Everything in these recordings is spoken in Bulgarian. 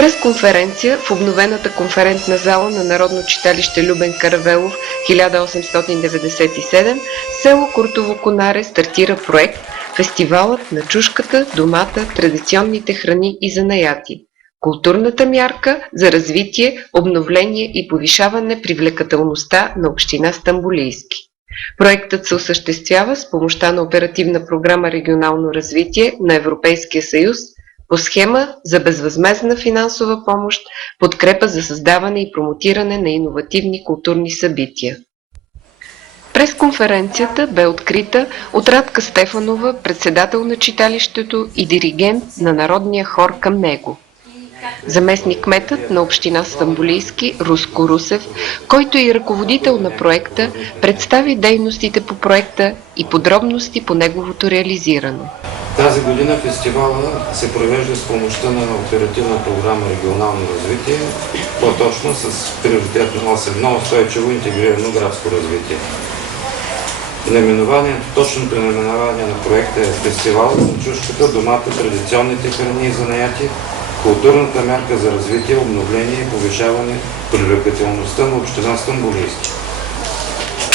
Пресконференция в обновената конферентна зала на Народно читалище Любен Каравелов 1897, село Куртово Конаре, стартира проект Фестивалът на чушката, домата, традиционните храни и занаяти. Културната мярка за развитие, обновление и повишаване привлекателността на община Стамболийски. Проектът се осъществява с помощта на Оперативна програма Регионално развитие на Европейския съюз по схема за безвъзмездна финансова помощ, подкрепа за създаване и промотиране на иновативни културни събития. Пресконференцията бе открита от Радка Стефанова, председател на читалището и диригент на народния хор към него. Заместник-кметът на община Стамболийски Руско Русев, който е и ръководител на проекта, представи дейностите по проекта и подробности по неговото реализиране. Тази година фестивала се провежда с помощта на Оперативна програма Регионално развитие, по-точно с приоритетно 8 устойчиво интегрирано градско развитие. Точното наименование на проекта е Фестивал на чушката, домата, традиционните храни и занаяти, културната мярка за развитие, обновление и повишаване привлекателността на община Стамболийски.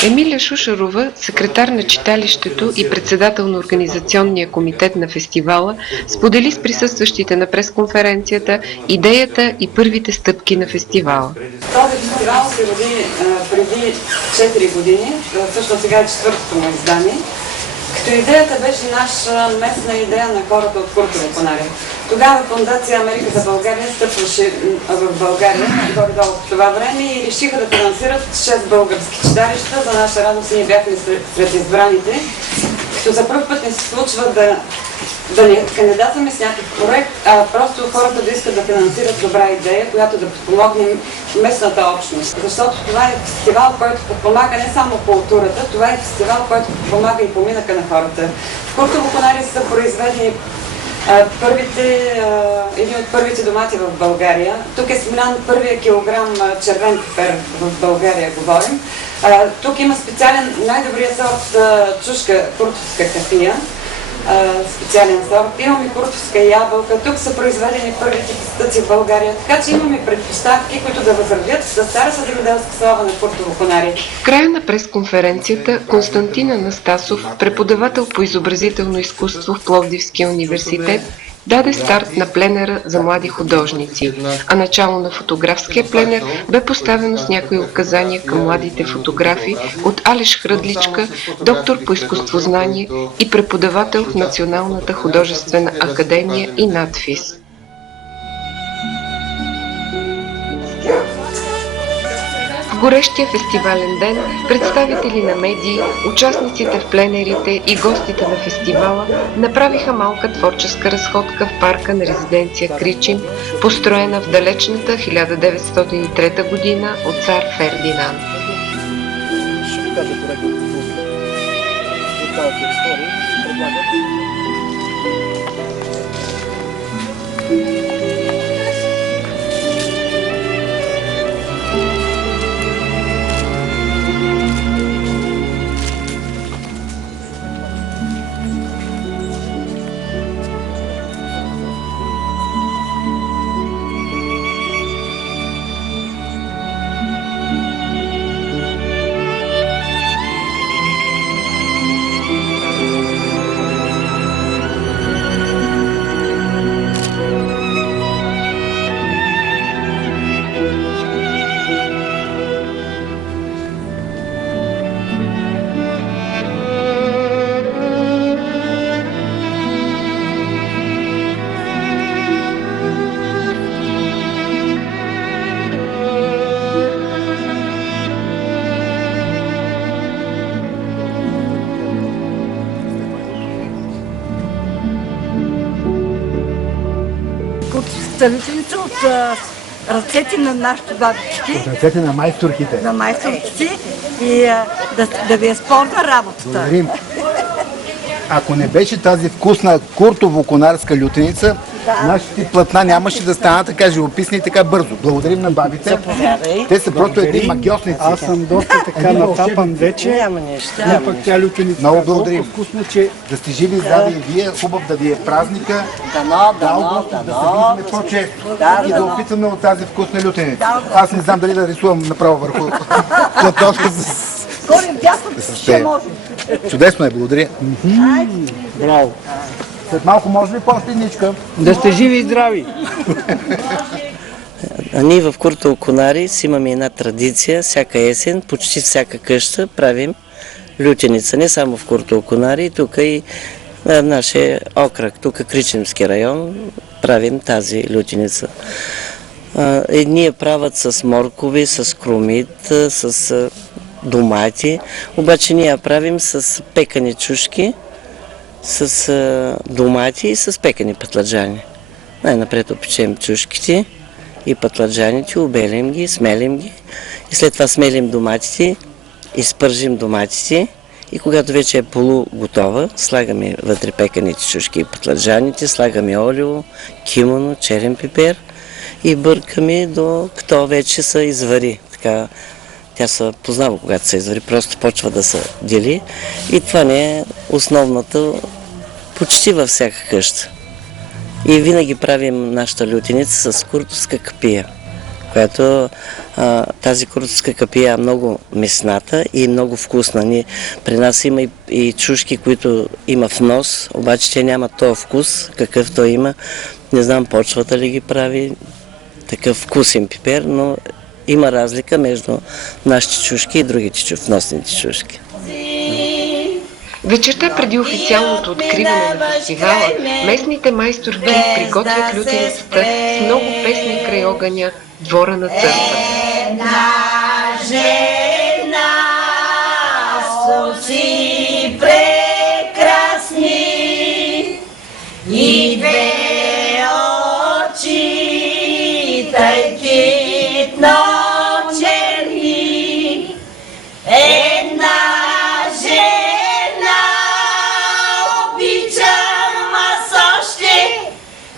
Емилия Шушарова, секретар на читалището и председател на Организационния комитет на фестивала, сподели с присъстващите на пресконференцията идеята и първите стъпки на фестивала. Този фестивал се роди преди 4 години, всъщност сега е 4-то му издание, като идеята беше наша местна идея на хората от Куртово Конаре. Тогава Фондация Америка за България стъпваше в България, горе-долу по това време, и решиха да финансират 6 български читалища. За наша радост ние бяхме сред избраните, като за първ път не се случва да не кандидатваме с някакъв проект, а просто хората да искат да финансират добра идея, която да подпомогне местната общност. Защото това е фестивал, който подпомага не само културата, това е фестивал, който подпомага и поминъка на хората. В Куртово Конаре са произведени едни от първите домати в България. Тук е смлян първия килограм червен пипер в България, говорим. Тук има специален, най-добрият сорт чушка, куртовска кафия, специален сорт. Имаме куртовска ябълка. Тук са произведени първите пистъци в България. Така че имаме предпоставки, които да възродят за старата земеделска слава на Куртово Конаре. В края на пресконференцията Константин Анастасов, преподавател по изобразително изкуство в Пловдивския университет, даде старт на пленера за млади художници, а начало на фотографския пленер бе поставено с някои указания към младите фотографи от Алеш Хръдличка, доктор по изкуствознание и преподавател в Националната художествена академия и надфис. В горещия фестивален ден представители на медии, участниците в пленерите и гостите на фестивала направиха малка творческа разходка в парка на резиденция Кричим, построена в далечната 1903 година от цар Фердинанд. Столицата от ръцете на нашите бабички. От ръцете на майсторките. На майсторките и да ви използва работата. Благодарим. Ако не беше тази вкусна куртово-конарска лютеница, Нашите платна нямаше да станат така живописни и така бързо. Благодарим на бабите. Заповядай. Те са просто едни магиосници. Аз съм доста така натапан вече. Няма нещо. Но пък тя лютеница Много е толкова благодарим. вкусно, че Да сте живи и здрави и вие. Хубав да ви е празника. Дано, Да се виждаме по-често. И да опитваме от тази вкусна лютеница. Аз не знам дали да рисувам направо върху платошка с... Корим дясно, ще може. Чудесно е, благодаря. браво. След малко може ли по-стиничка? Да сте живи и здрави. А ние в Куртово Конари си имаме една традиция, всяка есен, почти всяка къща правим лютеница. Не само в Куртово Конари, тук и в нашия окръг, тук Кричимски район, правим тази лютеница. Едни я правят с моркови, с кромит, с домати, обаче ние я правим с пекани чушки, с домати и с пекани пътладжани. Най-напред опечем чушките и пътладжаните, обелим ги, смелим ги и след това смелим доматите, изпържим доматите и когато вече е полуготова, слагаме вътре пеканите чушки и пътладжаните, слагаме олио, кимоно, черен пипер и бъркаме докато вече се извари. Така, тя се познава, когато се извари, просто почва да се дели и това не е основната почти във всяка къща. И винаги правим нашата лютеница с куртовска капия, която тази куртовска капия е много месната и много вкусна. При нас има и чушки, които има внос, обаче те нямат този вкус, какъвто има. Не знам почвата ли ги прави такъв вкусен пипер, но има разлика между нашите чушки и другите вносните чушки. Вечерта преди официалното откриване на фестивала, местните майсторки приготвят лютеницата с много песни край огъня двора на църква. Една жена с очи прекрасни и две очи тъй китно черни. Една жена обичам аз още,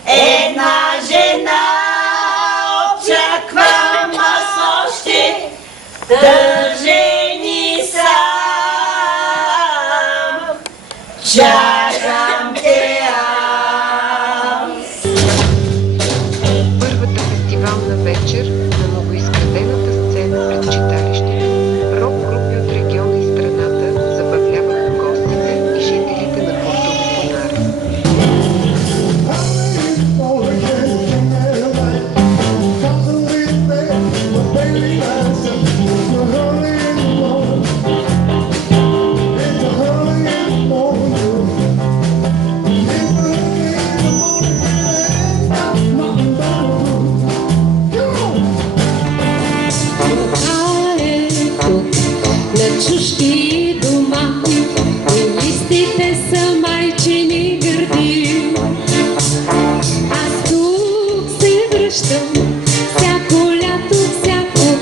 една жена очаквам аз още, тъжени сам, чакам те аз. Първата фестивална вечер на новоизградената сцена пред читалището. Рок групи от региона и страната забавляваха гостите и жителите на Куртово Конаре. На чужди дома и листите са майчини гърди. Аз тук се връщам всяко лято, всяко,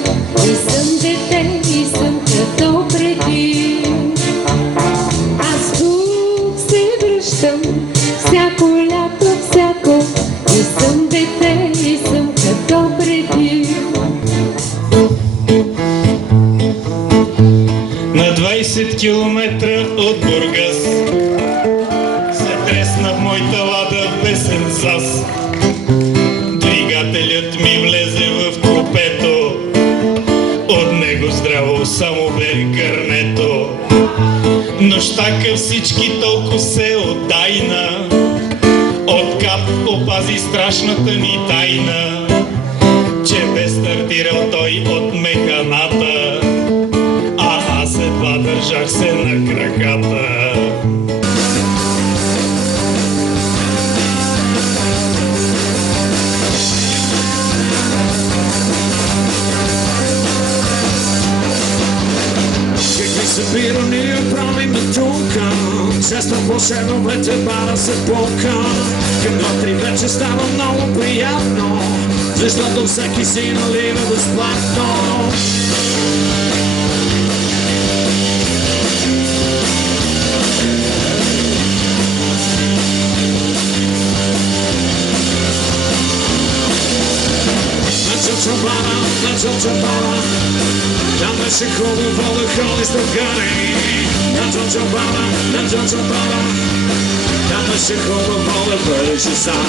и съм дете, и съм като преди. Аз тук се връщам всяко лято, всяко, и съм дете, и съм като преди. На 20 километра от Бургас се тресна в моята лада песен зас. Двигателят ми влезе в купето, от него здраво само бе гърнето. Нощака всички толкова се отдайна, от кап опази страшната ни тайна, че бе стартирал той от механата, аз едва държах се на краката. Какви събирания правим на тука, сестра по-седно вече бара се пока. Към 2-3 вече става много приятно, защото всеки си налива безплатно. Джорджо-Бала. Там беше хубаво да ходиш до гари. На Джорджо-Бала, на Джорджо-Бала. Там беше хубаво да бъдеш сам.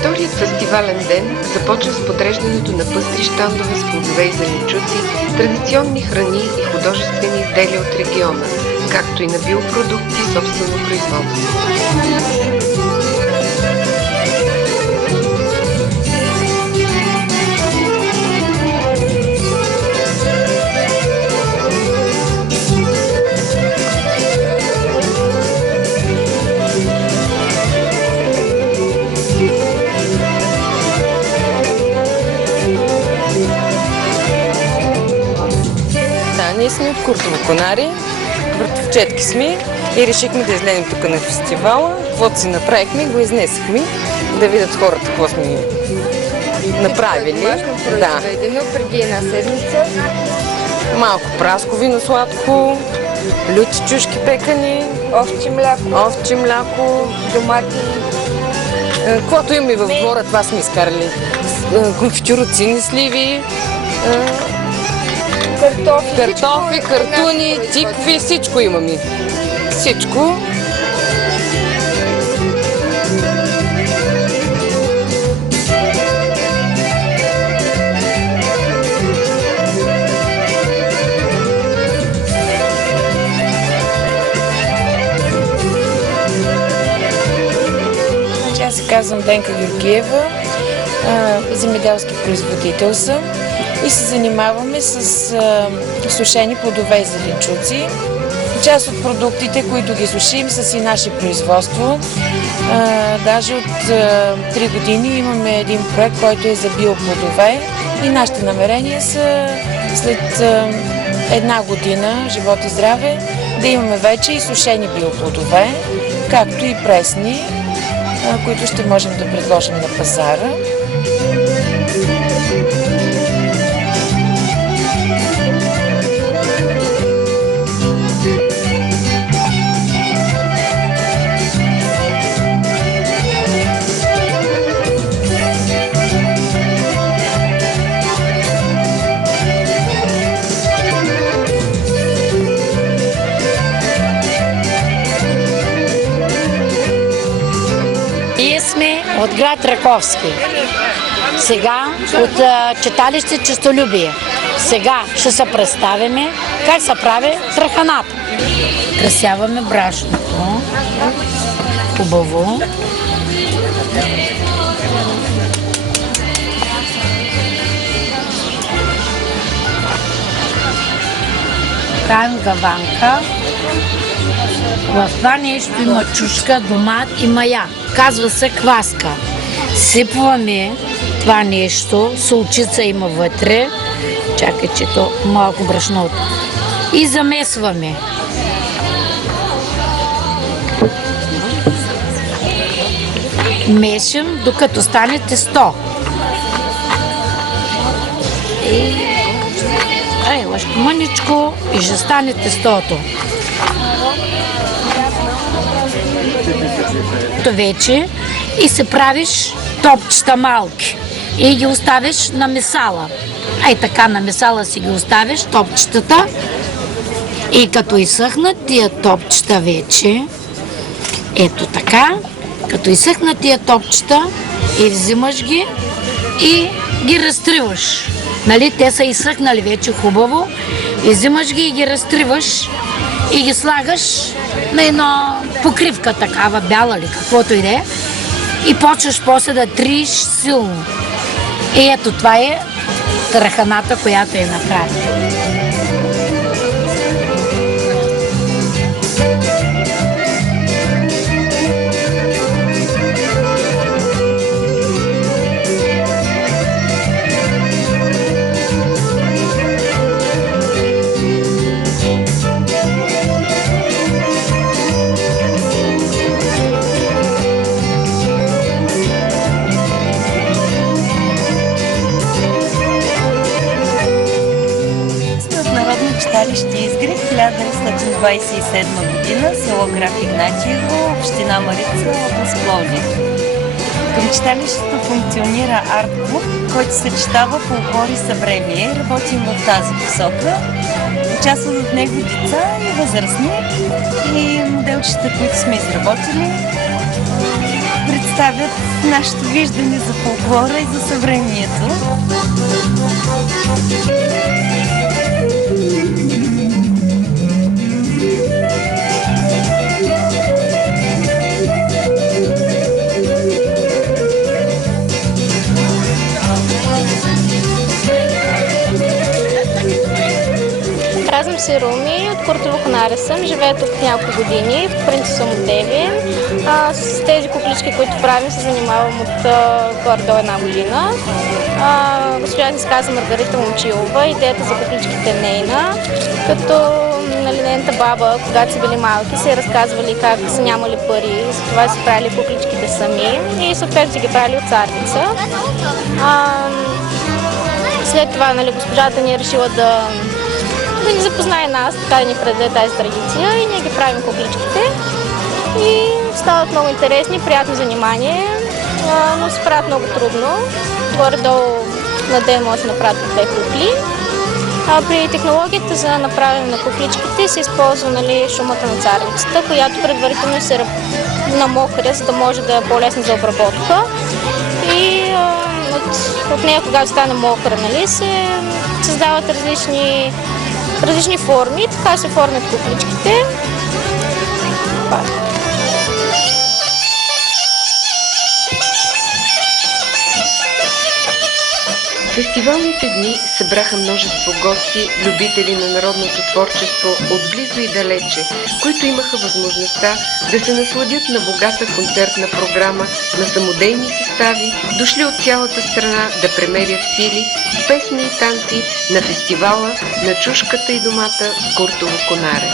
Вторият фестивален ден започва с подреждането на пъстри щандове с плодове и зеленчуци, традиционни храни и художествени изделия от региона, както и на биопродукти собствено производство. Ние сме от Куртово Конари, въртовчетки сме и решихме да излезем тук на фестивала. Каквото си направихме, го изнесахме, да видят хората какво сме направили. Произведено преди една седмица. Малко праско вино сладко, люти чушки пекани, овче мляко, домати. Каквото има и в двора, това сме изкарали. Конфитюроцини сливи, картофи, картуни, тикви, всичко имаме. Всичко. Аз се казвам Денка Георгиева, земеделски производител съм и се занимаваме с сушени плодове и зеленчуци. Част от продуктите, които ги сушим, са си наше производство. Даже от 3 години имаме един проект, който е за биоплодове и нашите намерения са след 1 година, живот и здраве, да имаме вече и сушени биоплодове, както и пресни, които ще можем да предложим на пазара. Ние сме от град Раковски. Сега от читалище Честолюбие. Сега ще се представяме как се прави траханата. Красяваме брашното. Хубаво. Правим гаванка. В това нещо има чушка, домат и мая. Казва се кваска. Сипваме това нещо, солчица има вътре. Чакай, че то малко брашното. И замесваме. Мешим, докато стане тесто. И още мъничко и ще стане тестото. Вече и се правиш топчета малки и ги оставиш на месала. Ай така на месала си ги оставиш топчетата и като изсъхнат тия топчета вече, ето така, като изсъхнат тия топчета и взимаш ги и ги разтриваш. Нали, те са изсъхнали вече хубаво и взимаш ги и ги разтриваш и ги слагаш на една покривка такава, бяла ли, каквото и да е, и почваш после да триеш силно. И ето това е траханата, която е направена. 1927 година, село Граф Игнатиево, община Марица, област Пловдив. Към читалището функционира арт-клуб, който съчетава фолклор и съвремие. Работим в тази посока. Участват в него деца и възрастни и моделчета, които сме изработили, представят нашето виждане за фолклора и за съвремието. Казвам се Руми, от Куртово Конаре съм, живея тук няколко години, в принцип съм от Девин. С тези куклички, които правим, се занимавам от горе-долу една година. Госпожа се казва Маргарита Момчилова, идеята за кукличките е нейна, като нейната баба, когато са били малки, се е разказвали как са нямали пари, затова са правили кукличките сами и съответно си ги правили от царница. След това госпожата ни е решила да ни запознае нас, така да ни предаде тази традиция и ние ги правим кукличките и стават много интересни, приятно занимание, но се правят много трудно. Горе-долу на ден може да се направят по 2 кукли. При технологията за направяне на кукличките се използва шумата на царницата, която предварително се намокря, за да може да е по-лесна за обработка. И от нея, когато стане мокра, се създават различни форми, така се формят кукличките. Фестивалните дни събраха множество гости, любители на народното творчество от близо и далече, които имаха възможността да се насладят на богата концертна програма на самодейни състави, дошли от цялата страна да премерят сили с песни и танци на фестивала на чушката и домата в Куртово Конаре.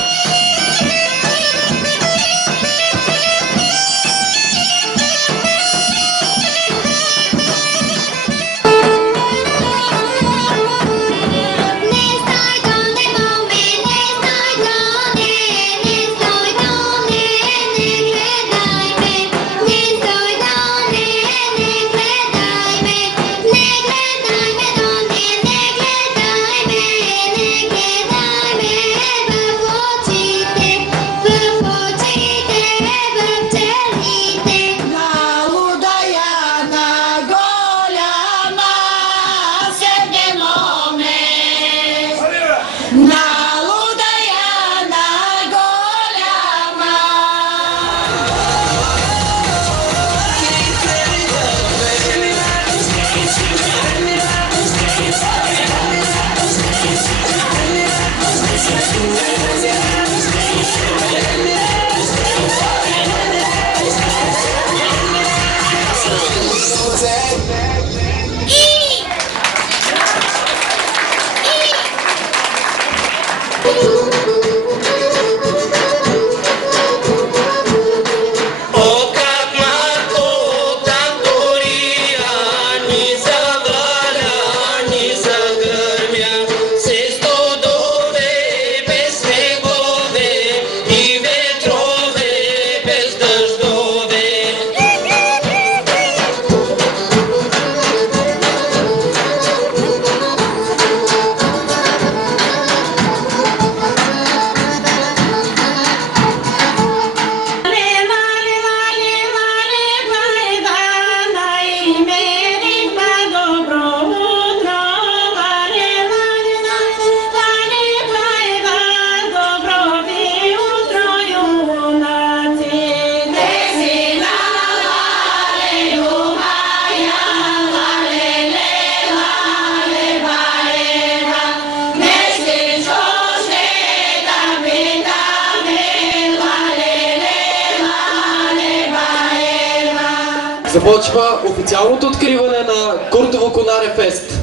Започва официалното откриване на Куртово Конаре Фест.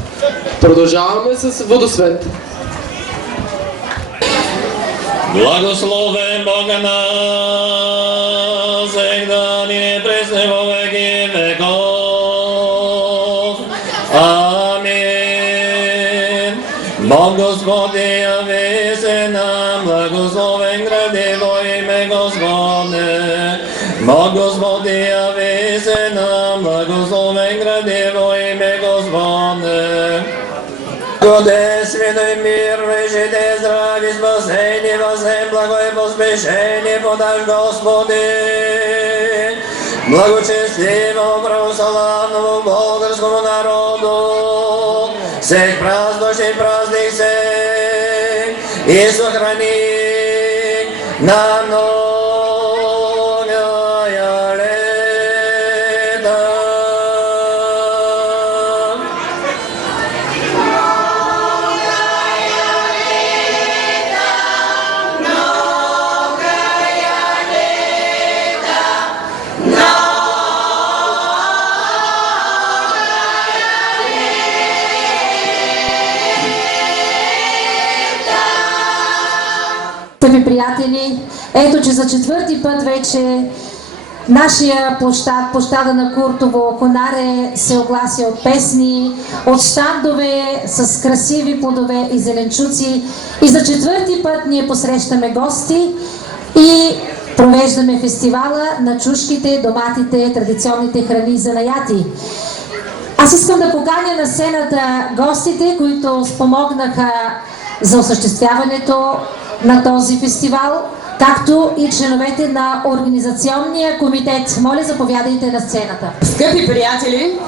Продължаваме с водосвет. Благословен Бога на всегда ни пресне во веки веков. Амин. Бог Господи, яви се нам благословен гради во име Господне. Господи, яви се нам, благословен гради во име Господне. Годе свиной мир, вижите здрави, спасени во всем благо и поспешение подаш Господи. Благочестивому православному българскому народу, всех празднующий праздник сей, и сохрани на многое лето. Скъпи приятели, ето че за четвърти път вече нашия площада на Куртово Конаре се оглася от песни, от щандове с красиви плодове и зеленчуци. И за четвърти път ние посрещаме гости и провеждаме фестивала на чушките, доматите, традиционните храни и занаяти. Аз искам да поканя на сцената гостите, които спомогнаха за осъществяването на този фестивал, както и членовете на Организационния комитет. Моля, заповядайте на сцената. Скъпи приятели,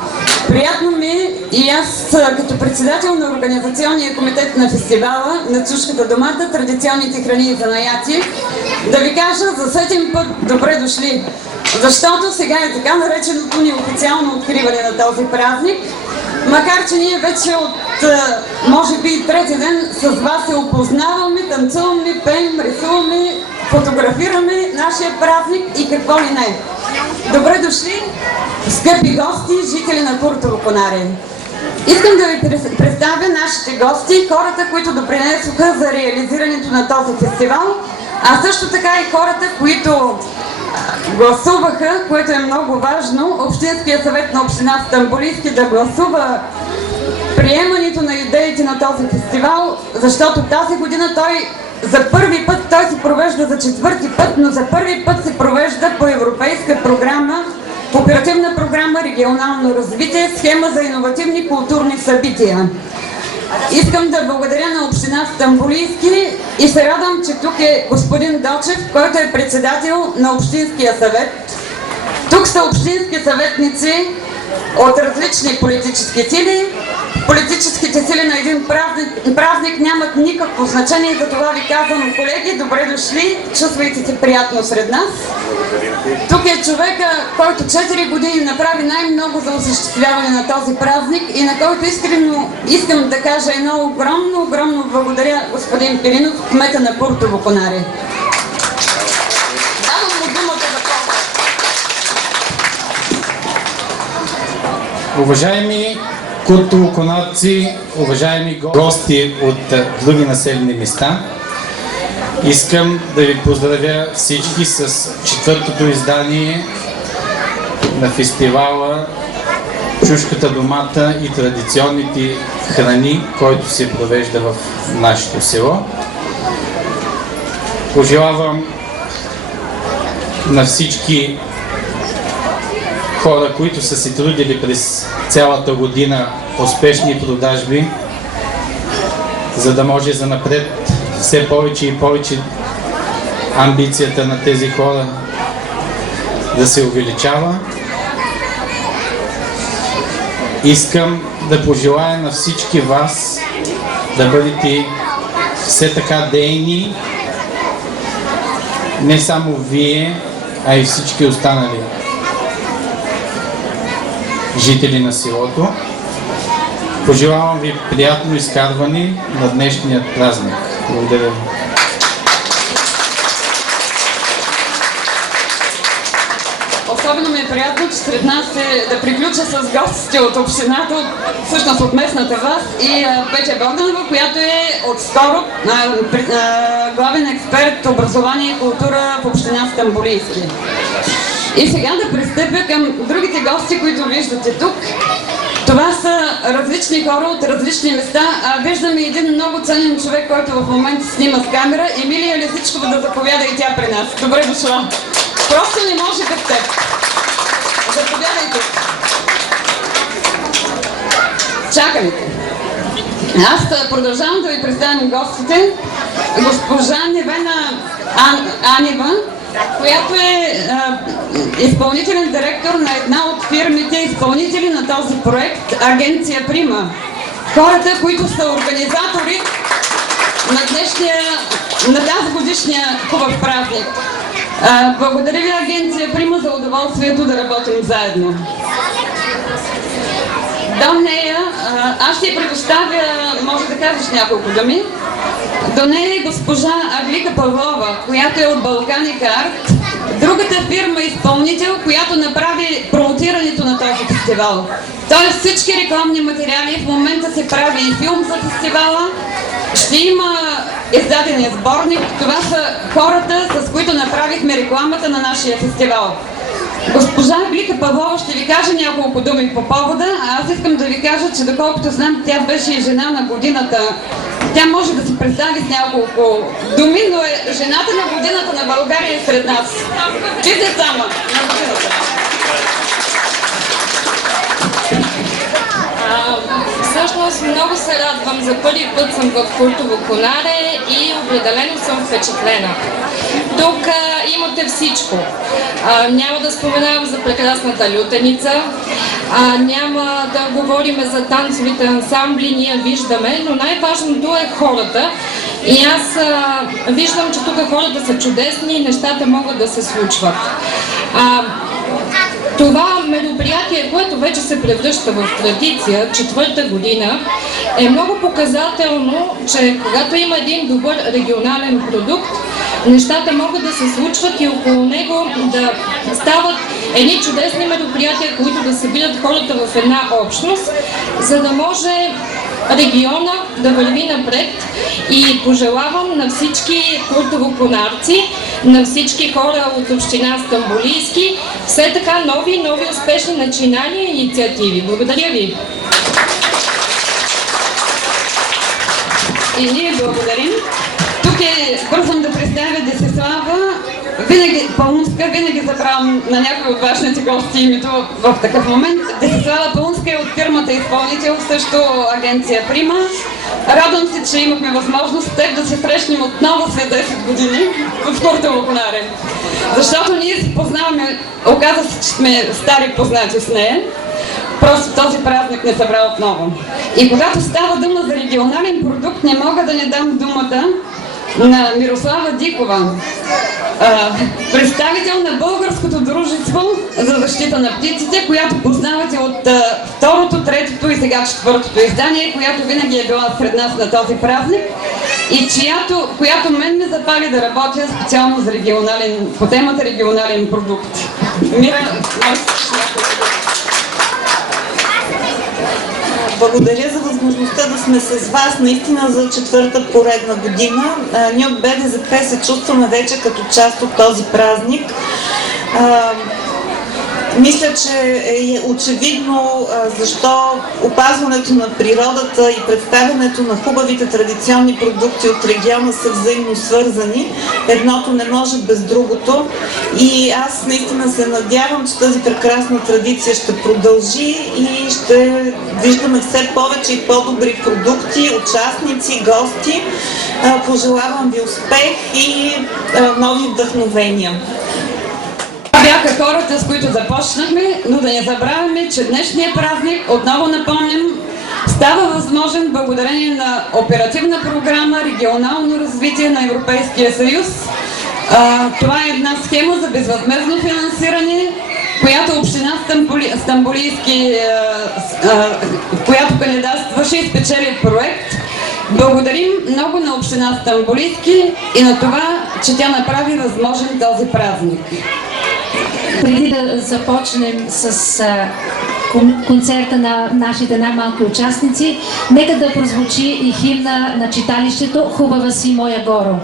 приятно ми и аз като председател на Организационния комитет на фестивала на чушката домата, традиционните храни и занаяти, да ви кажа за сетен път добре дошли. Защото сега е така нареченото ни официално откриване на този празник. Макар че ние вече от, може би, трети ден с вас се опознаваме, танцуваме, пеем, рисуваме, фотографираме нашия празник и какво ли не. Добре дошли, скъпи гости, жители на Куртово Конаре. Искам да ви представя нашите гости, хората, които допринесоха за реализирането на този фестивал, а също така и хората, които гласуваха, което е много важно, Общинския съвет на община Стамболийски да гласува приемането на идеите на този фестивал, защото тази година за първи път той се провежда за четвърти път, но за първи път се провежда по европейска програма, по оперативна програма регионално развитие, схема за иновативни културни събития. Искам да благодаря на община Стамболийски и се радвам, че тук е господин Дочев, който е председател на Общинския съвет. Тук са общински съветници от различни политически сили. Политическите сили на един празник нямат никакво значение и за това ви казвам, колеги, добре дошли, чувствайте се приятно сред нас. Тук е човека, който 4 години направи най-много за осъществяване на този празник и на който искрено искам да кажа едно огромно благодаря, господин Пиринов, кмета на Куртово Конаре. Давам му думата за това. Уважаеми куртовоконарци, уважаеми гости от други населени места, искам да ви поздравя всички с четвъртото издание на фестивала Чушката домата и традиционните храни, който се провежда в нашето село. Пожелавам на всички хора, които са се трудили през цялата година, успешни продажби, за да може занапред все повече и повече амбицията на тези хора да се увеличава. Искам да пожелая на всички вас да бъдете все така дейни, не само вие, а и всички останали жители на селото. Пожелавам ви приятно изкарване на днешният празник. Благодаря ви. Особено ми е приятно, че сред нас е да приключа с гостите от общината, всъщност от местната власт и Петя Богданова, която е от Скоро, главен експерт образование и култура в община Стамболийски. И сега да пристъпя към другите гости, които виждате тук. Това са различни хора от различни места. Виждаме един много ценен човек, който в момента снима с камера. Емилия Лисичкова да заповяда и тя при нас. Добре дошла. Просто не може без теб. Заповядайте. Чакайте. Аз продължавам да ви представям гостите. Госпожа Невена Анева, която е изпълнителен директор на една от фирмите, изпълнители на този проект, Агенция Прима. Хората, които са организатори на тази годишния хубав празник. Благодаря ви, Агенция Прима, за удоволствието да работим заедно. До нея, аз ще предоставя, може да кажеш няколко думи. До нея е госпожа Аглика Павлова, която е от Балканик Арт, другата фирма изпълнител, която направи промотирането на този фестивал. Тоест всички рекламни материали, в момента се прави и филм за фестивала, ще има издадения сборник. Това са хората, с които направихме рекламата на нашия фестивал. Госпожа Аглика Павлова ще ви каже няколко думи по повода, а аз искам да ви кажа, че доколкото знам, тя беше и жена на годината. Тя може да се представи с няколко думи, но е жената на годината на България сред нас. Чите само на годината. Всъщност много се радвам, за първи път съм в Култово Конаре и определено съм впечатлена. Тук имате всичко. Няма да споменавам за прекрасната лютеница, няма да говорим за танцовите ансамбли, ние виждаме, но най-важното е хората. И аз виждам, че тук хората са чудесни и нещата могат да се случват. Това мероприятие, което вече се превръща в традиция, 4-та година, е много показателно, че когато има един добър регионален продукт, нещата могат да се случват и около него да стават едни чудесни мероприятия, които да събират хората в една общност, за да може региона да върви напред. И пожелавам на всички култово-конарци, на всички хора от община Стамболийски, все така нови успешни начинания и инициативи. Благодаря ви! И ние благодарим. Тук бързам да представя Десислава Пълнска, винаги забравям на някой от вашите гости името в такъв момент. Десислава Пълнска е от фирмата изпълнител, също Агенция Прима. Радвам се, че имахме възможност теб да се срещнем отново след 10 години в Култово Конаре. Защото ние се познаваме, оказа се, че сме стари познати с нея. Просто този празник не събра отново. И когато става дума за регионален продукт, не мога да не дам думата на Мирослава Дикова, представител на Българското дружество за защита на птиците, която познавате от второто, третото и сега 4-то издание, която винаги е била сред нас на този празник и която мен ме запали да работя специално за по темата регионален продукт. Благодаря за възможността да сме с вас наистина за 4-та поредна година. Ние от БДЗП се чувстваме вече като част от този празник. Мисля, че е очевидно защо опазването на природата и представянето на хубавите традиционни продукти от региона са взаимно свързани. Едното не може без другото. И аз наистина се надявам, че тази прекрасна традиция ще продължи и ще виждаме все повече и по-добри продукти, участници, гости. Пожелавам ви успех и нови вдъхновения. Бяха хората, с които започнахме, но да не забравяме, че днешния празник, отново напомням, става възможен благодарение на оперативна програма Регионално развитие на Европейския съюз. Това е една схема за безвъзмездно финансиране, която община Стамболийски, която кандидатстваше и спечели проект. Благодарим много на община Стамболийски и на това, че тя направи възможен този празник. Преди да започнем с концерта на нашите най-малки участници, нека да прозвучи и химна на читалището "Хубава си, моя горо".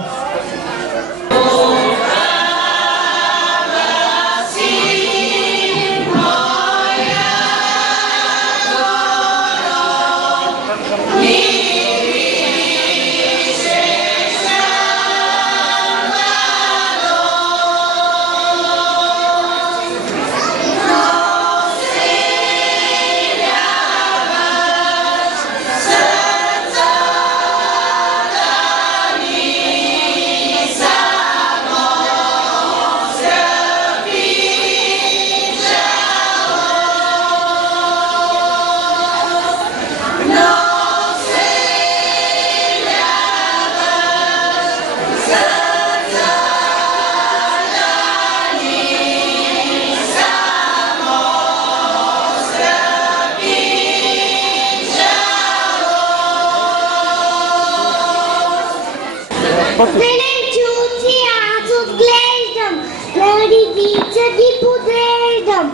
Зеленчуци аз отглеждам, на редица ги подреждам.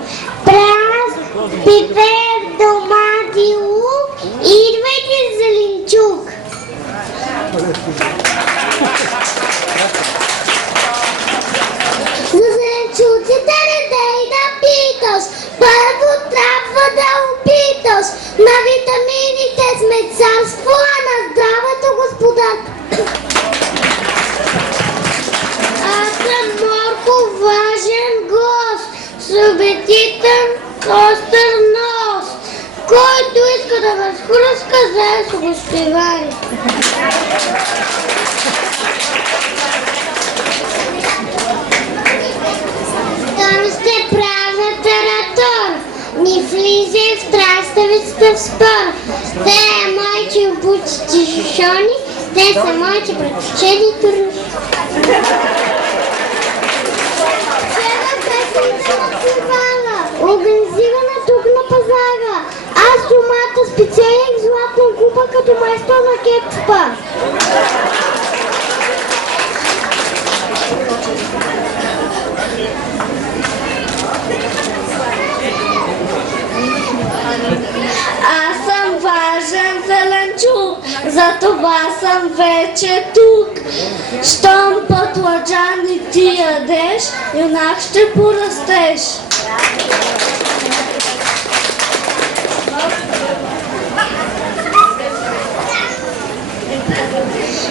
Пряс, пипер, домати, лук, идвайте зеленчук. За зеленчуците не дей да питаш, първо трябва да опиташ. На витамините сме царство, а на здравето господар. Аз съм Морков, важен гост, с апетитен остър нос. Който иска да ме схръска, зае с гостивари. Там сте правна таратор, ни влизай в краставицата в спор. Те моите обучите шушони, те са моите братовчеди туруши. Вчера песента на фивала, организирана тук на пазара. Аз домата спечелих златна купа като майстор на кетчупа. Аз съм важен зеленчук, затова съм вече тук. Щом пътладжани ти ядеш, юнак ще порастеш.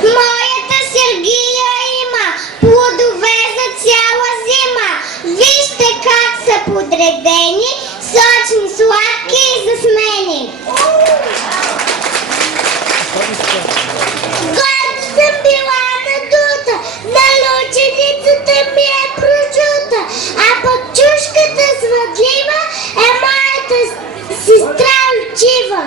Моята Сергия има плодове за цяла зима. Вижте как са подредени, сочни, сладки и засмени. Горд съм била надута, на ученицата ми е прочута, а пък чушката свъдлива е моята сестра учива.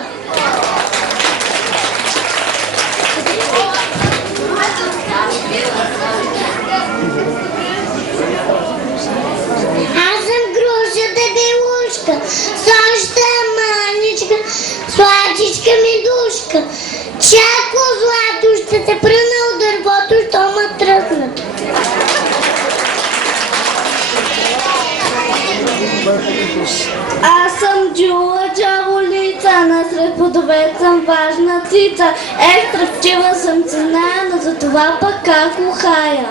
Аз съм груша дебелушка, соща маничка, сладичка ми душка. Чако злато ще те пръна от дървото, що ма тръснат. Аз съм джула джаволица, насред плодове съм важна цица. Екстра пчела съм цена, но за това пък как ухая.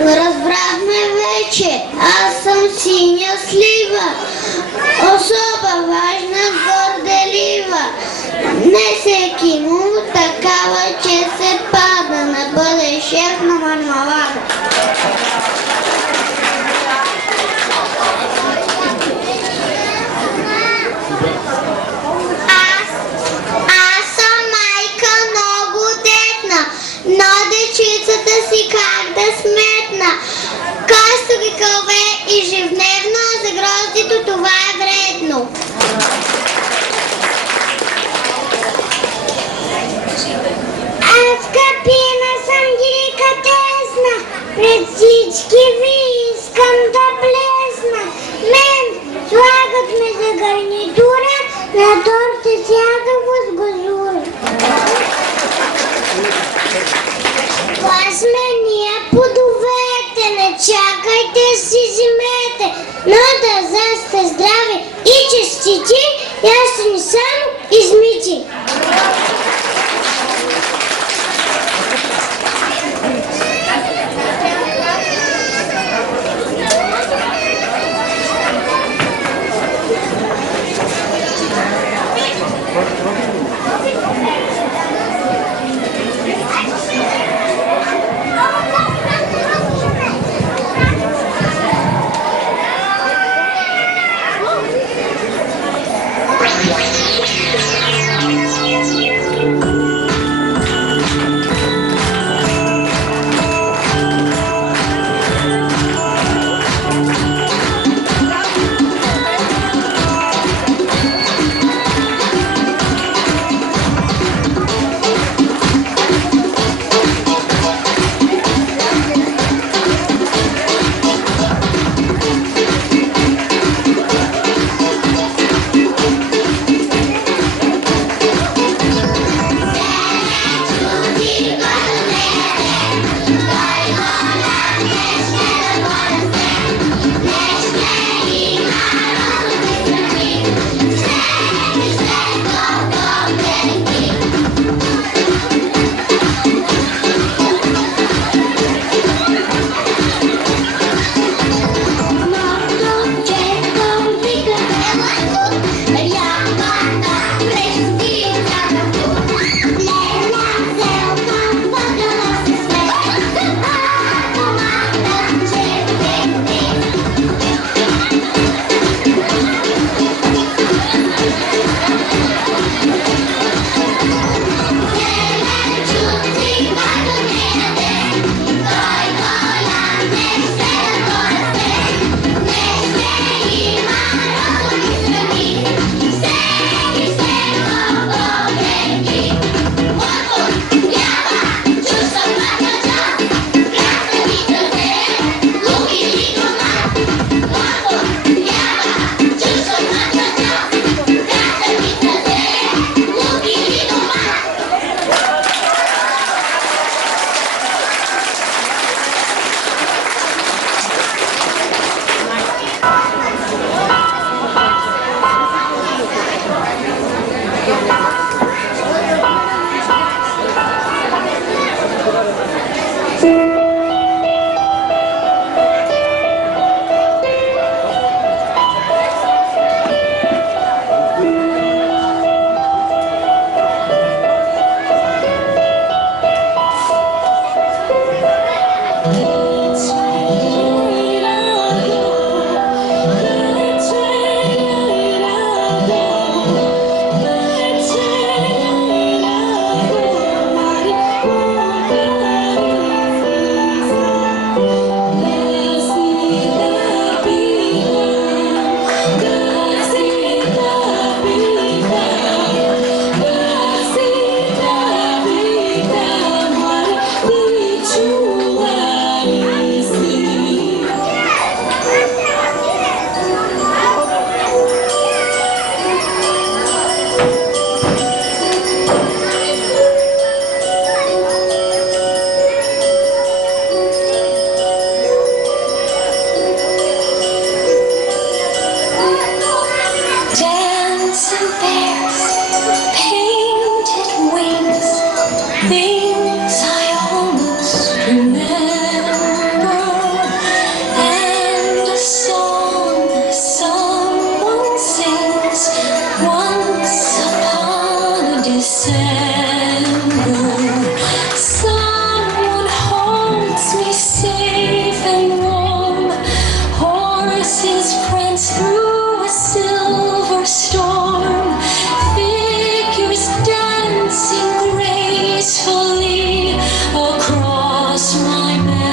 Разбрахме вече, аз съм синя слива, особа важна, горделива. Не всеки му такава, че се пада на бъде шеф на мармалада. Аз съм майка много детна, но дечицата си как да сметна. Костови кълве ежедневно, за гроздито това е вредно. Аз капина съм деликатесна, пред всички ви искам да блесна. Мен слагат ме за гарнитура, на торта сядам с газура. Това сме ние плодовете, не чакайте си вземете, но да сте здрави и честити, аз ще ни само измити. voices prance through a silver storm, figures dancing gracefully across my memory.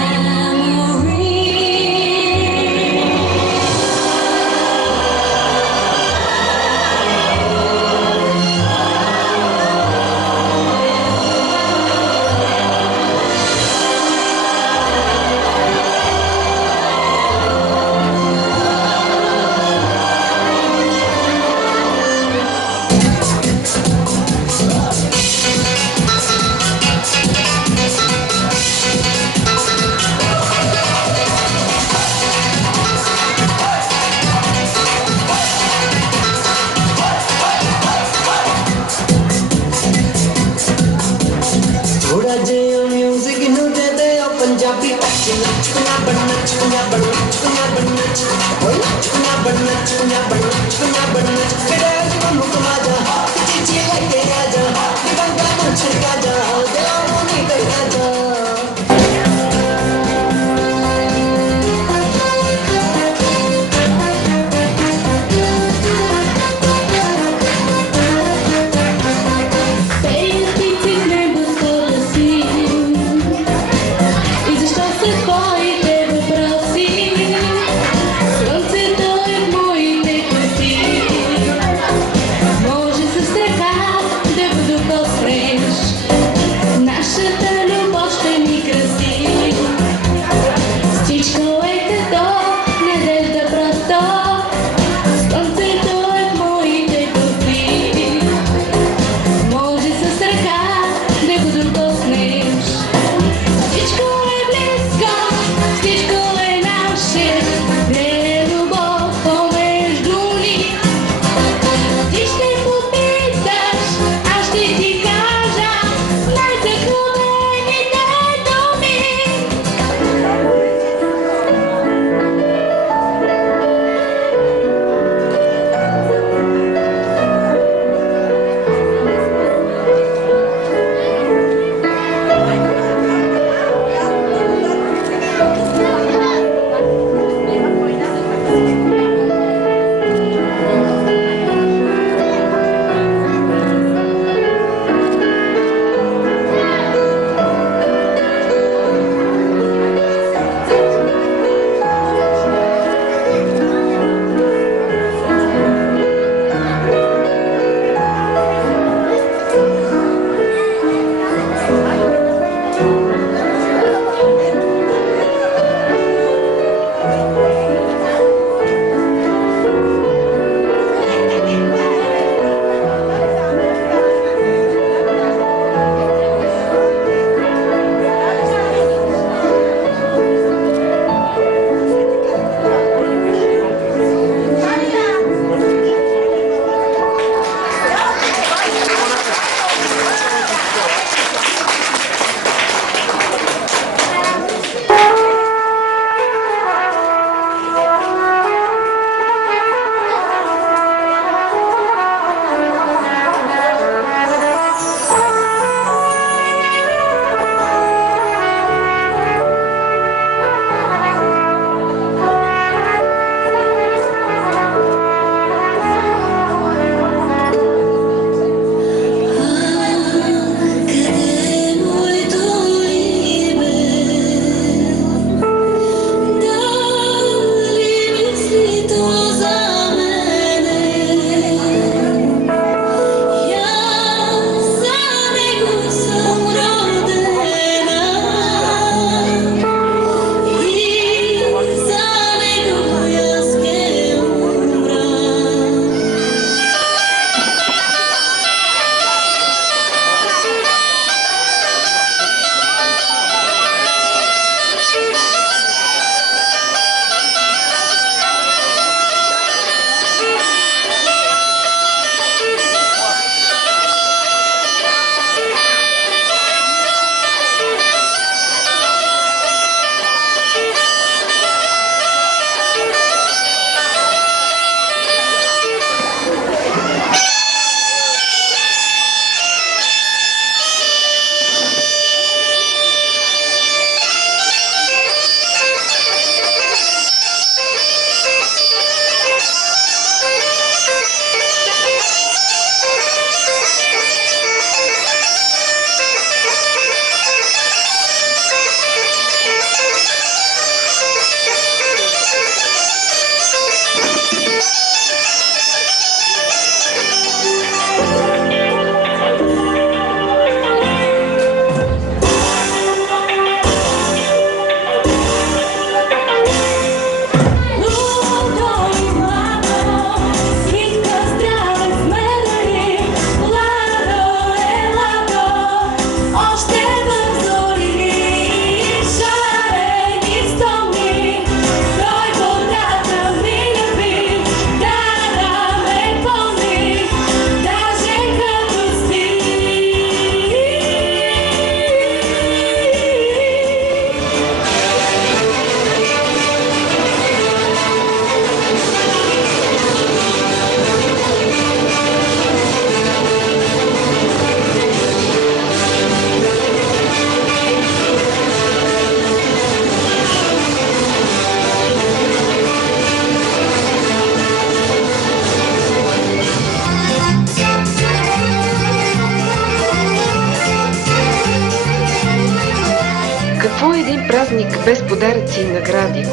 без подаръци и награди.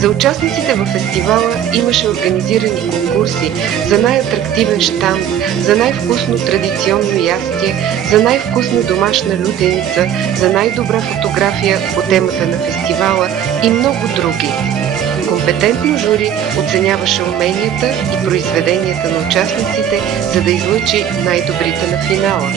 За участниците във фестивала имаше организирани конкурси за най-атрактивен щанд, за най-вкусно традиционно ястие, за най-вкусна домашна лютеница, за най-добра фотография по темата на фестивала и много други. Компетентно жури оценяваше уменията и произведенията на участниците, за да излъчи най-добрите на финала.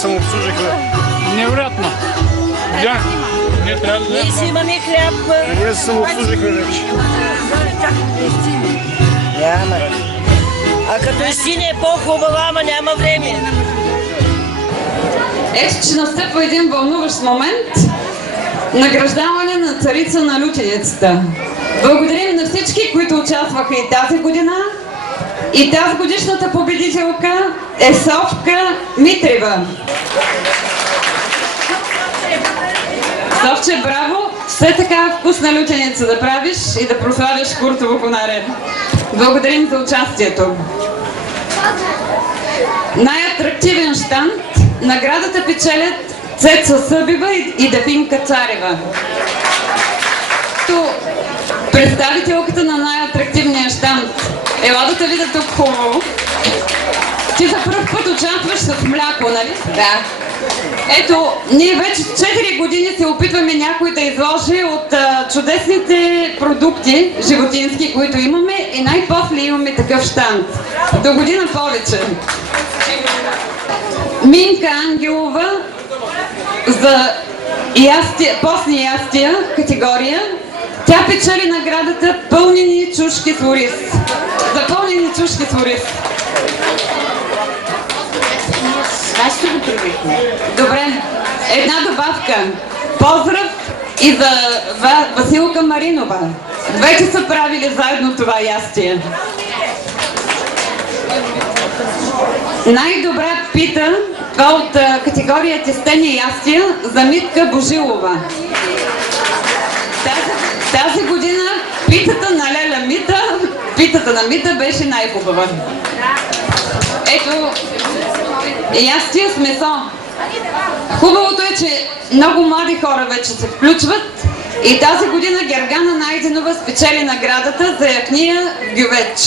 Самообслужихме. Невероятно. Да. Не трябва да. Ние си имаме хляб. Ние се самообслужихме вече. Няма. А като и синя е по-хубава, ама няма време. Ето, че настъпва един вълнуващ момент. Награждаване на царица на лютеницата. Благодарим на всички, които участваха и тази година. И тази годишната победителка е Совка Митрева. Совче, браво! Все така вкусна лютеница да правиш и да прославяш Куртово Конаре. Благодарим за участието. Най-атрактивен щанд наградата печелят Цеца Събева и Дефинка Царева. Представителката на най-атрактивния щанд. Ела да те видя тук хубаво. Ти за пръв път участваш с мляко, нали? Да. Ето, ние вече 4 години се опитваме някой да изложи от чудесните продукти животински, които имаме, и най-после имаме такъв щанд. До година повече. Минка Ангелова за постни ястия категория. Тя печели наградата Пълнени чушки с ориз. За пълнени чушки с ориз. Добре, една добавка. Поздрав и за Василка Маринова. Двете са правили заедно това ястие. Най-добра пита, това от категория тестени ястия, за Митка Божилова. Тази година питата на Леля Мита, питата на Мита беше най-хубава. Ето, ястия с месо. Хубавото е, че много млади хора вече се включват и тази година Гергана Найденова спечели наградата за яхния в гювеч.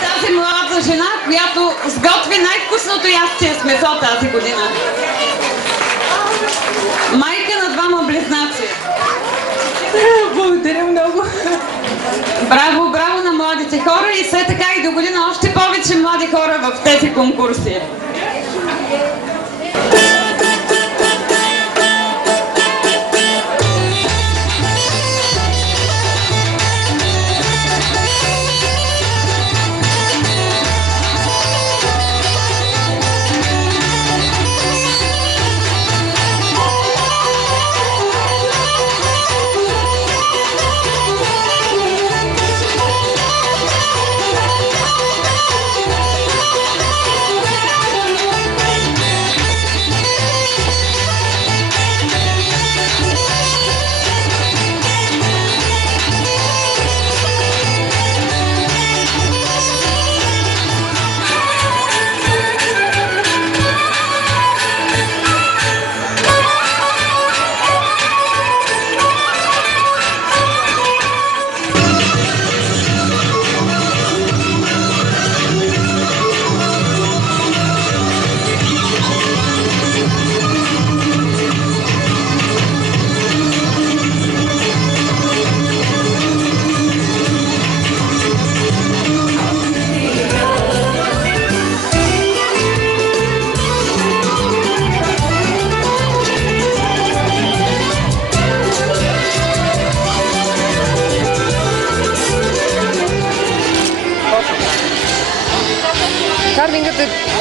Тази млада жена, която сготви най-вкусното ястие с месо тази година. Майка на двама близнаци. Благодаря много. Браво, браво на младите хора и все така и до година още повече млади хора в тези конкурси.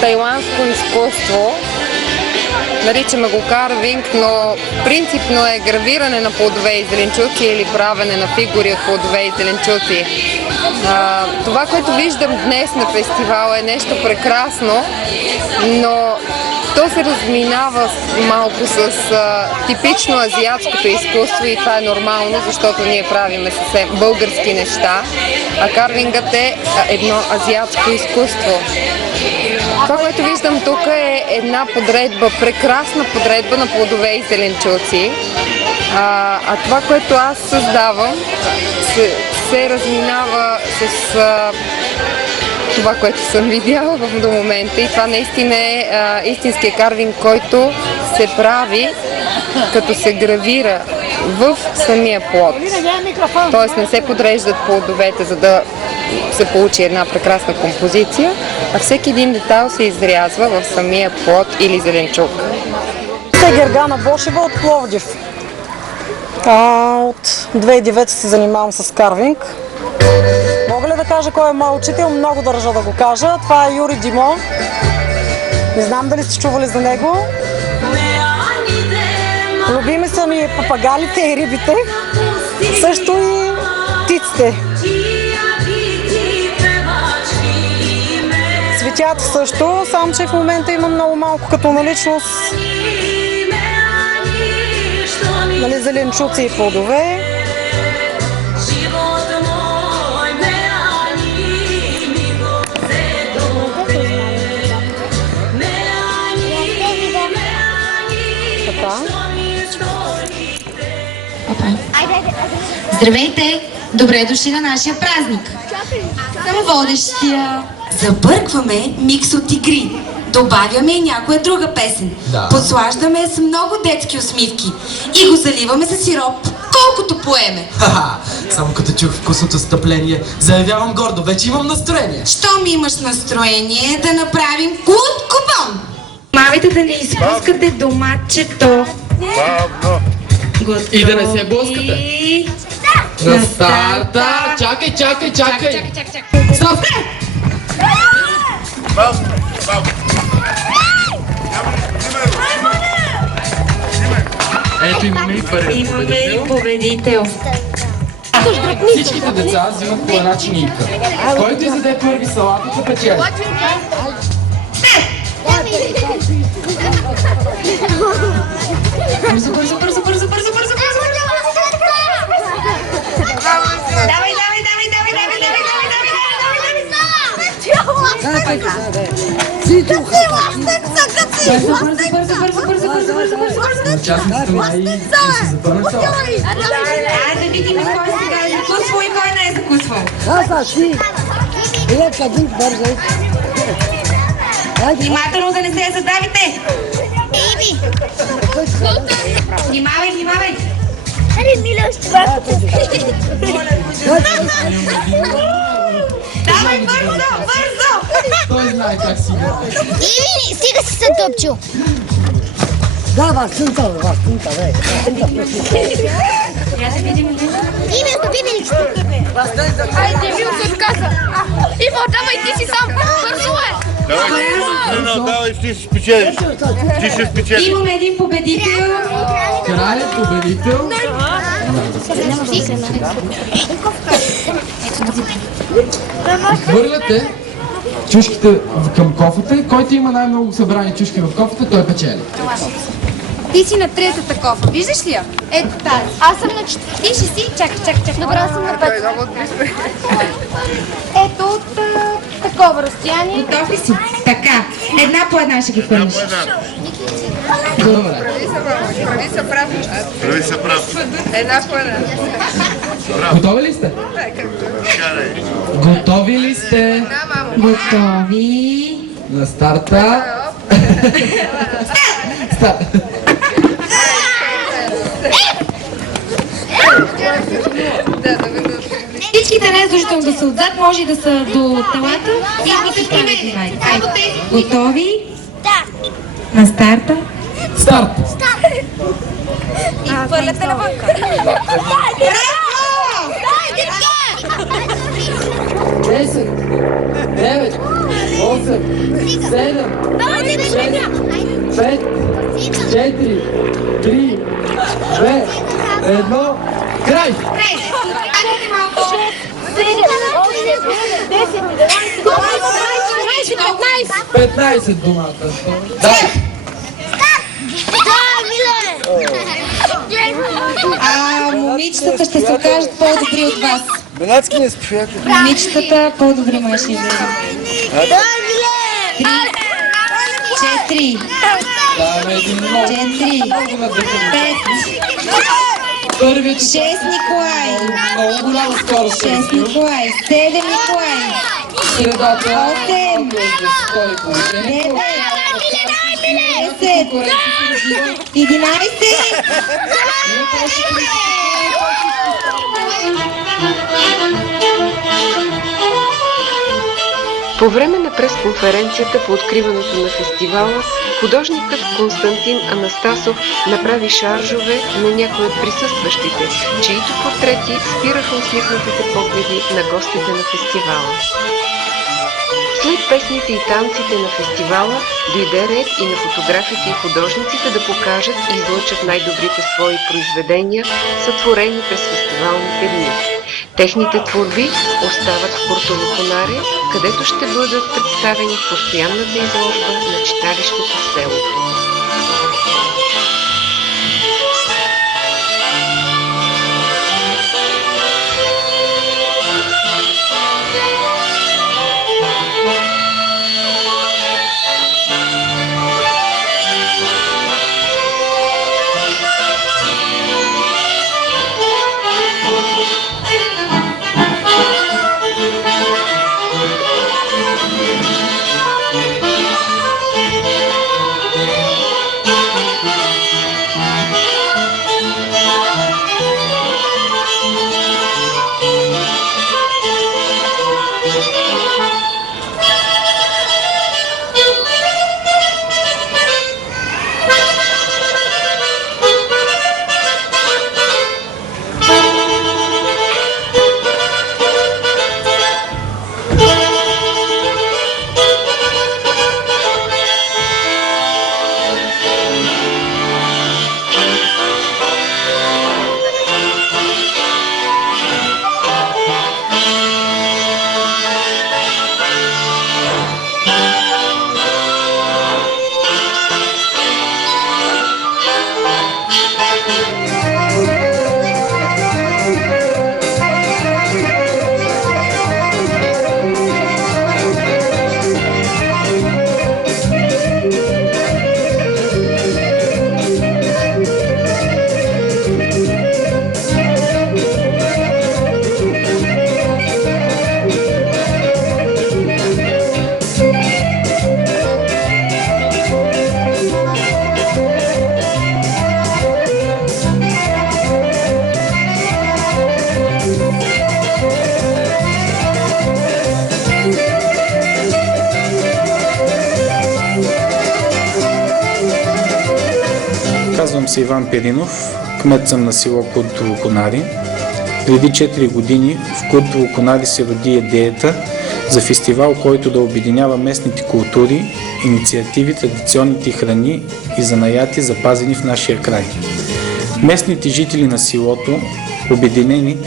тайландско изкуство. Наричаме го карвинг, но принципно е гравиране на плодове и зеленчуци или правене на фигури от плодове и зеленчуци. Това, което виждам днес на фестивала, е нещо прекрасно, но то се разминава малко с типично азиатското изкуство и това е нормално, защото ние правиме съвсем български неща, а карвингът е едно азиатско изкуство. Това, което виждам тук е една подредба, прекрасна подредба на плодове и зеленчуци, а това, което аз създавам, се разминава с това, което съм видяла до момента, и това наистина е истинския карвинг, който се прави като се гравира в самия плод. Тоест не се подреждат плодовете, за да се получи една прекрасна композиция, а всеки един детайл се изрязва в самия плод или зеленчук. Гергана Бошева от Пловдив. От 2009 се занимавам с карвинг. Мога ли да кажа кой е моят учител? Много държа да го кажа. Това е Юри Димо. Не знам дали сте чували за него. Любими са ми папагалите и рибите, също и птиците. Цветята също, само че в момента има много малко като наличност. Зеленчуци и плодове. Здравейте! Добре дошли на нашия празник! Съм водещия. Забъркваме микс от игри. Добавяме и някоя друга песен. Да. Подслаждаме с много детски усмивки. И го заливаме с сироп, колкото поеме. Ха-ха! Само като чух вкусното стъпление, заявявам гордо, вече имам настроение. Щом имаш настроение, да направим култ купон! Мамите да не изпускате доматчето. Бавно! И да не се блъскате. На старта! Чакай! Стоп! Ето имаме и победител. Всичките деца взимат по една чинийка. Който изяде първи салатата, печели. Бързо! Давай! Участниците май ще се запърнат това. Да видим кой сега е закусвал и кой не е закусвал. Внимателно да не се задавите. Внимавай! Давай бързо! Той знае как си го. Иви, стига си се тъпчил. Да, сунта, бе. Иви, отопиме ли сте? Хайде, Мил се отказа. Иво, давай, ти си сам. Бързо е. Давай, ти си спечелиш. Имаме един победител. Кралят победител. Хвърляте чушките към кофата и който има най-много събрани чушки в кофата, той печели. Ти си на третата кофа, виждаш ли я? Ето тази. Аз съм на четвърта. Ти ще си? Чакай. Добре, аз съм на пета. Ето от такова разстояние. Готов ли си? Така. Една по една ще ги хвърлиш. Добре. Прави са прав. Една по една. Готови ли сте? Готови ли сте? Готови. На старта. Старт. Всичките не е задължително да са отзад, може да са до телата и да се правят. Готови? Да. На старта. Старт! И хвърляте навънка. Браво! 10, 9, 8, 7, 6, 5, 4, 3, 2, 1, край! 15 думата. Да. Момичетата ще се окажат по-добри от вас. Бенацки не спешете. Момичетата по-добри мъжи. 4, 5, 6 Николай, 6 Николай, 7 Николай, 8, 9, 10, 11. По време на пресконференцията по откриването на фестивала, художникът Константин Анастасов направи шаржове на някои от присъстващите, чието портрети спираха усмихнатите погледи на гостите на фестивала. След песните и танците на фестивала, дойде ред и на фотографите и художниците да покажат и излъчат най-добрите свои произведения, сътворени през фестивалните дни. Техните творби остават в Куртово Конаре, където ще бъдат представени в постоянната изложба на читалището в селото. Казвам се Иван Перинов, кмет съм на село Куртово Конари. Преди 4 години в Куртово Конари се роди идеята за фестивал, който да обединява местните култури, инициативи, традиционните храни и занаяти, запазени в нашия край. Местните жители на селото, обединени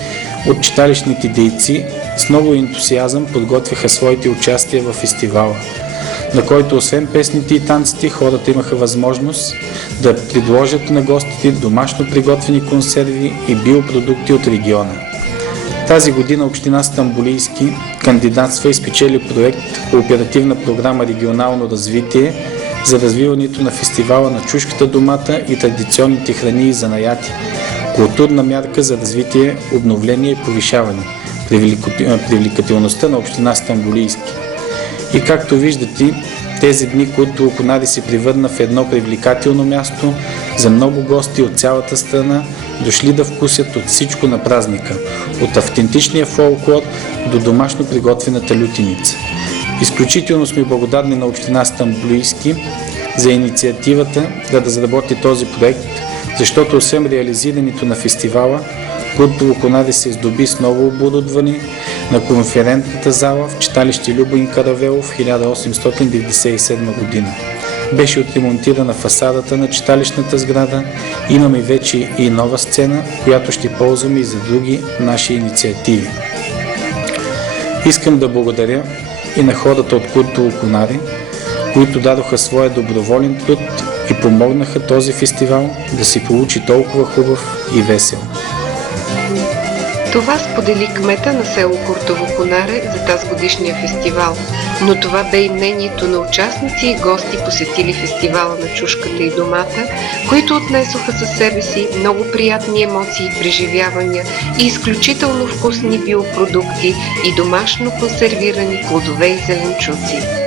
от читалищните дейци, с много ентусиазъм подготвяха своите участия в фестивала, на който освен песните и танците, хората имаха възможност да предложат на гостите домашно приготвени консерви и биопродукти от региона. Тази година община Стамболийски кандидатства и спечели проект по оперативна програма Регионално развитие за развиването на фестивала на чушката домата и традиционните храни и занаяти. Културна мярка за развитие, обновление и повишаване привлекателността на община Стамболийски. И както виждате, тези дни Куртово Конари се превърна в едно привлекателно място за много гости от цялата страна, дошли да вкусят от всичко на празника, от автентичния фолклор до домашно приготвената лютеница. Изключително сме благодарни на община Стамболийски за инициативата да разработи този проект, защото освен реализирането на фестивала, Куртово Конаре се здоби с ново оборудване на конферентната зала в читалище Любен Каравелов в 1897 година. Беше отремонтирана фасадата на читалищната сграда. Имаме вече и нова сцена, която ще ползваме и за други наши инициативи. Искам да благодаря и на хората от Куртово Конаре, които дадоха своя доброволен труд и помогнаха този фестивал да се получи толкова хубав и весел. Това сподели кмета на село Куртово Конаре за тази годишния фестивал, но това бе и мнението на участници и гости, посетили фестивала на чушката и домата, които отнесоха със себе си много приятни емоции и преживявания и изключително вкусни биопродукти и домашно консервирани плодове и зеленчуци.